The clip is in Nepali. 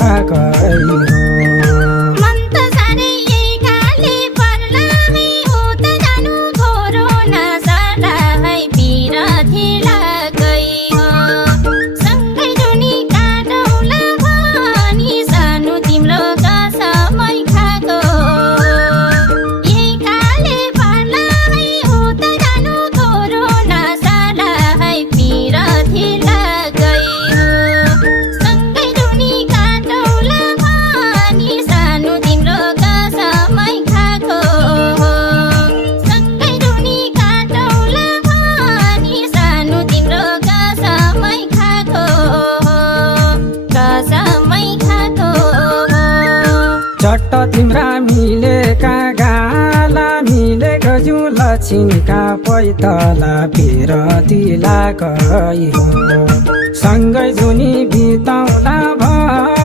खाकै हो। चट्ट तिम्रा मिलेका गाला मिलेको जु लक्ष्मीका पैतला फिर दिला गई हो। सँगै जुनी बिताउला